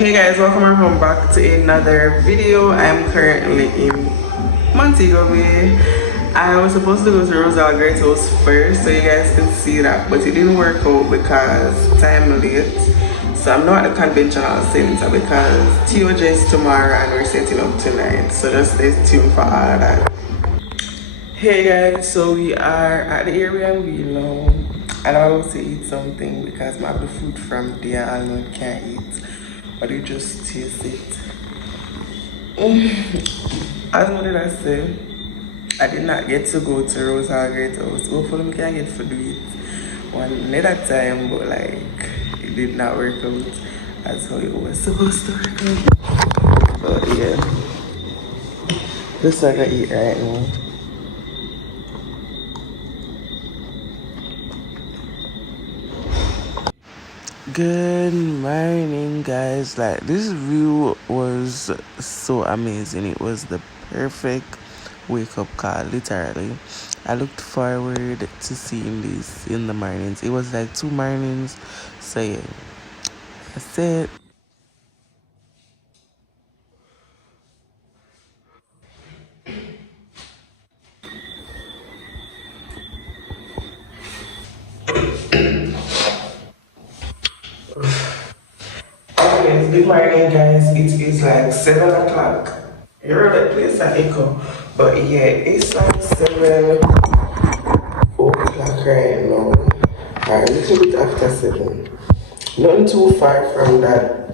Hey guys, welcome or home back to another video. I'm currently in Montego Bay. I was supposed to go to Rosal Great House first so you guys could see that, but it didn't work out because time late. So I'm not at the conventional center because TOJ is tomorrow and we're setting up tonight. So just stay tuned for all that. Hey guys, so we are at the Airbnb now and I'm about to eat something because I have the food from there and I know I can't eat. But you just taste it. As what did I say? I did not get to go to Rosal Great House. Hopefully we can get to do it one another time, but like it did not work out as how it was supposed to work out. But yeah. This I gotta eat right now. Good morning guys. Like this view was so amazing. It was the perfect wake up call, literally. I looked forward to seeing this in the mornings. It was like 2 mornings, so yeah, that's it. Anyways, good morning guys. It is like 7 o'clock. You're that place at Echo, but yeah, it's like 7 o'clock right now, or a little bit after 7. Not too far from that.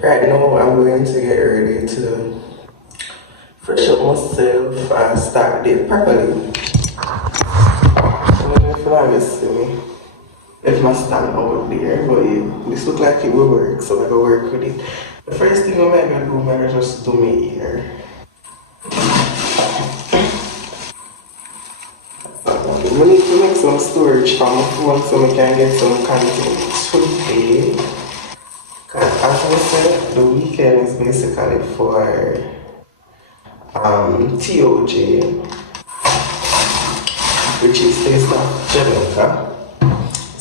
Right now I'm going to get ready to fresh up myself and start the day properly. I don't know if you want to see me. If my stand out there, but yeah, this look like it will work, so I go work with it. The first thing I'm gonna do, I'm gonna just do my hair. I need to make some storage for my phone so I can get some content today. Because as I said, the weekend is basically for TOJ, which is based off Jamaica.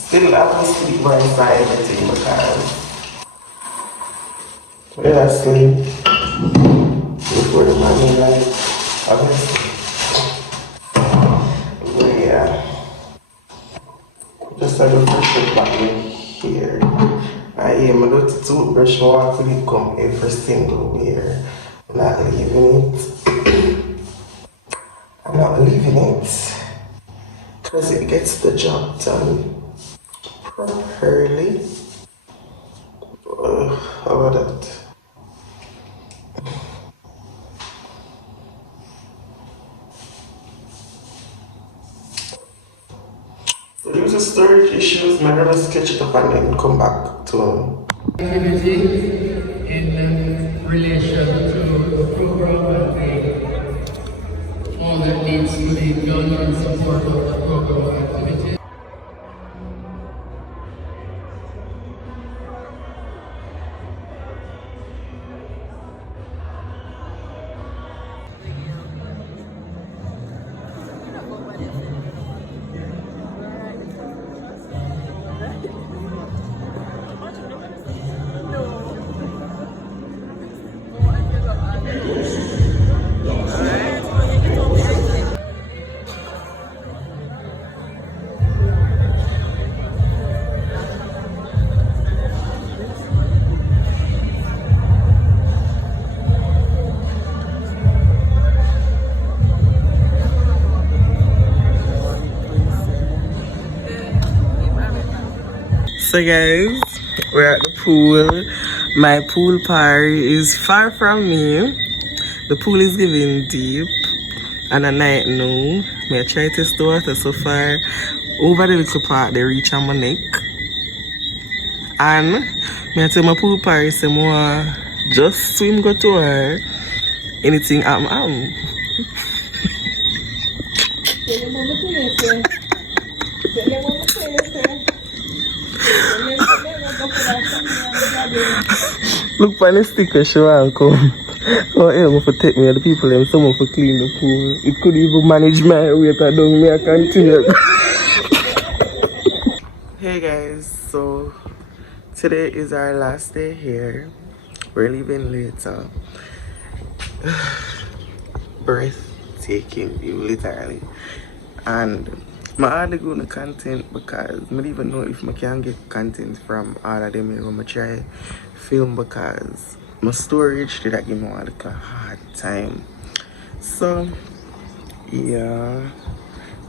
Still have to sleep by everything because we're asleep before the morning light, obviously. But yeah, just a little brush back in here. I am a little toothbrush, I want to come every single year. I'm not leaving it. I'm not leaving it because it gets the job done properly. How about that? So due to storage issues, I'm gonna sketch it up and then come back to activity in relation to the program and all that needs to be done in support of the program activity. So guys, we're at the pool. My pool party is far from me. The pool is giving deep. And a night now, I try to test the water so far. Over the little part, they reach on my neck. And I tell my pool party, say, just swim go to her. Anything I'm. Look for the sticker, she won't come. So able to take me and the people and someone for clean the pool. It could even manage my weight and down me, I continue. Hey guys, so Today is our last day here. We're leaving later. Breathtaking view, literally. And I hardly go to content because I don't even know if I can get content from all of them. I'm going to try film because my storage did give me a hard time. So, yeah.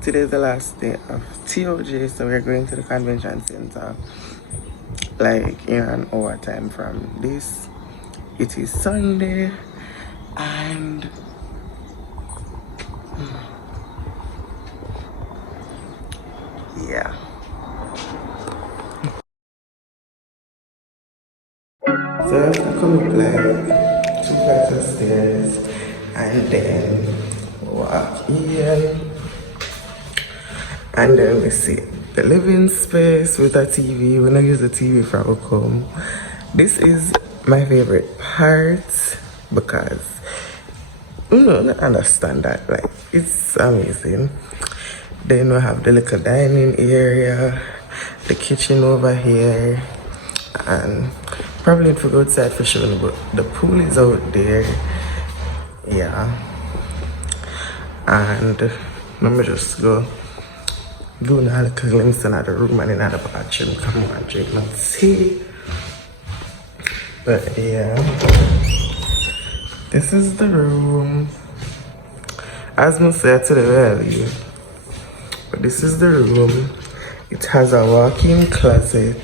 Today is the last day of TOJ, so we're going to the convention center like in an hour time from this. It is Sunday and yeah. So I have to come up like 2 flights of stairs and then walk in. And then we see the living space with a TV. When I use the TV for home. This is my favorite part because I don't understand that. Like, it's amazing. Then we have the little dining area, the kitchen over here, and probably need to go outside for sure, but the pool is out there. Yeah. And let me just go doing a little glimpse in the room and in the bathroom. Come on, drink my tea. But yeah, this is the room. As I said to the value, but this is the room. It has a walk-in closet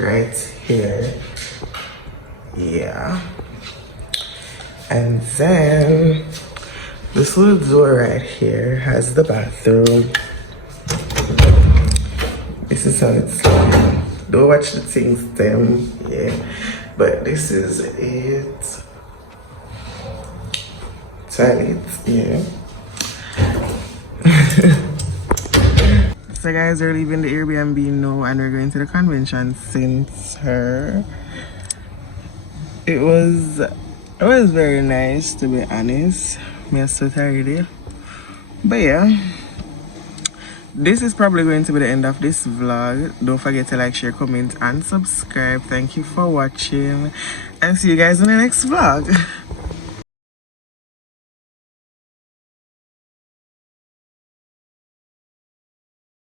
right here. Yeah. And then this little door right here has the bathroom. This is how it's looking. Don't watch the things them, yeah. But this is it. Toilet, yeah. So guys, we're leaving the Airbnb now and we're going to the convention center. It was very nice, to be honest. I'm so tired. But yeah, this is probably going to be the end of this vlog. Don't forget to like, share, comment and subscribe. Thank you for watching and see you guys in the next vlog.